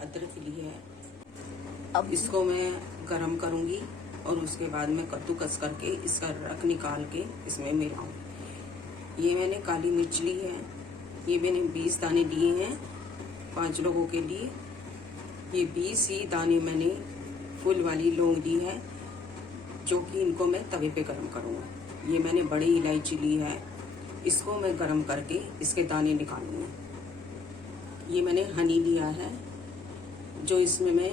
अदरक ली है। अब इसको मैं गरम करूंगी और उसके बाद में कद्दूकस करके इसका रख निकाल के इसमें मिलाऊं। ये मैंने काली मिर्च ली है, ये मैंने 20 दाने लिए हैं 5 लोगों के लिए। ये 20 ही दाने मैंने फुल वाली लौंग ली है, जो कि इनको मैं तवे पे गरम करूँगा। ये मैंने बड़ी इलायची ली है, इसको मैं गरम करके इसके दाने निकालूंगी। ये मैंने हनी लिया है, जो इसमें मैं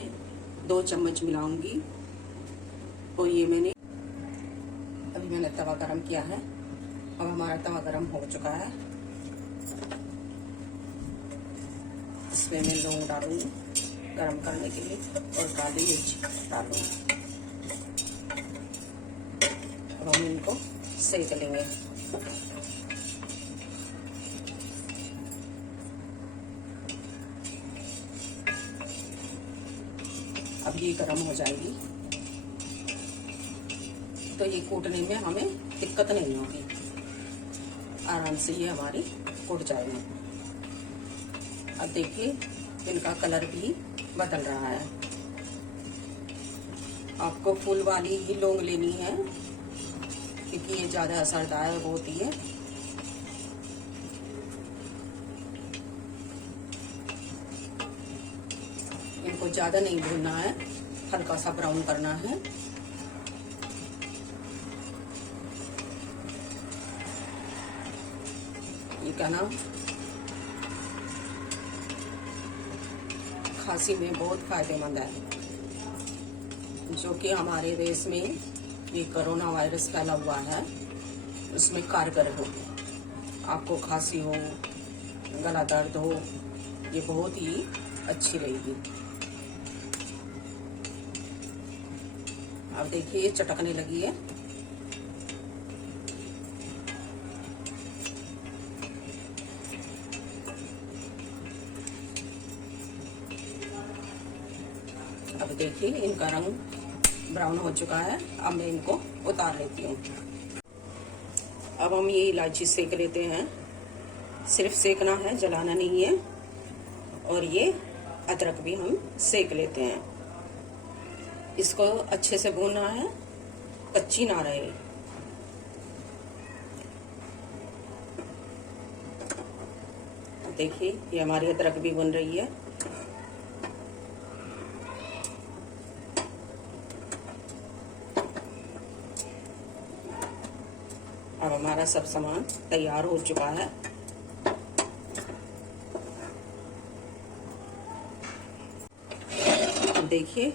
2 चम्मच मिलाऊंगी। और ये मैंने अभी मैंने तवा गरम किया है। अब हमारा तवा गरम हो चुका है। इसमें मैं लौंग डालूंगी गरम करने के लिए और काली मिर्च डालूंगी। अब हम इनको सेक लेंगे। अब ये गरम हो जाएगी तो ये कूटने में हमें दिक्कत नहीं होगी, आराम से ये हमारी कूट जाएगी। अब देखिए इनका कलर भी बदल रहा है। आपको फुल वाली ही लौंग लेनी है क्योंकि ये ज्यादा असरदार होती है। इनको ज्यादा नहीं भूनना है, हल्का सा ब्राउन करना है। ये क्या नाम खांसी में बहुत फायदेमंद है, जो कि हमारे देश में ये कोरोना वायरस फैला हुआ है उसमें कारगर हो। आपको खांसी हो, गला दर्द हो, ये बहुत ही अच्छी रहेगी। अब देखिए ये चटकने लगी है। अब देखिए इनका रंग ब्राउन हो चुका है। अब मैं इनको उतार लेती हूँ। अब हम ये इलायची सेक लेते हैं, सिर्फ सेकना है, जलाना नहीं है। और ये अदरक भी हम सेक लेते हैं। इसको अच्छे से भूनना है, कच्ची ना रहे। देखिए ये हमारी अदरक भी बन रही है। अब हमारा सब सामान तैयार हो चुका है। अब देखिए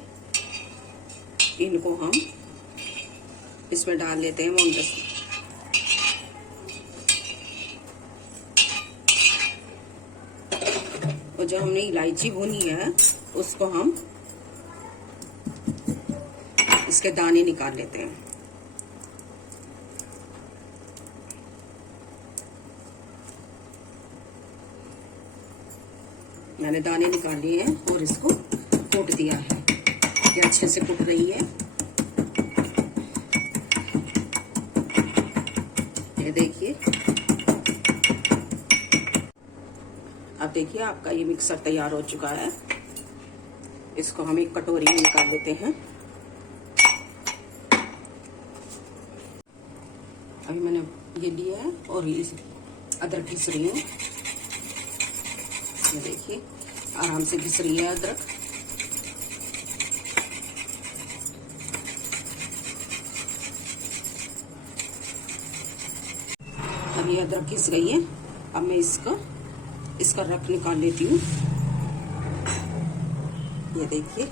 इनको हम इसमें डाल लेते हैं मोमडस। और जो हमने इलायची भुनी है उसको हम इसके दाने निकाल लेते हैं। मैंने दाने निकाल लिए हैं और इसको कूट दिया है। ये अच्छे से कूट रही है। ये देखिए। अब देखिए आपका ये मिक्सर तैयार हो चुका है। इसको हम एक कटोरी में निकाल लेते हैं। अभी मैंने ये लिया है और ये अदरक घिस रही हूँ। ये देखिए आराम से घिस रही है अदरक। अब ये अदरक घिस गई है। अब मैं इसका रख निकाल लेती हूँ। ये देखिए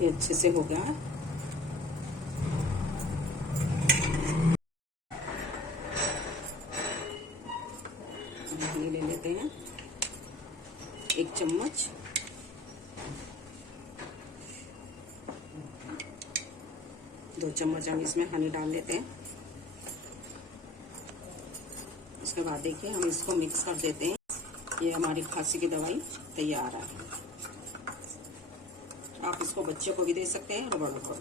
ये अच्छे से हो गया है। ले लेते हैं 1 चम्मच। दो चम्मच हम इसमें हनी डाल लेते हैं। उसके बाद देखिए हम इसको मिक्स कर देते हैं। ये हमारी खांसी की दवाई तैयार है। आप इसको बच्चे को भी दे सकते हैं और बड़ों को।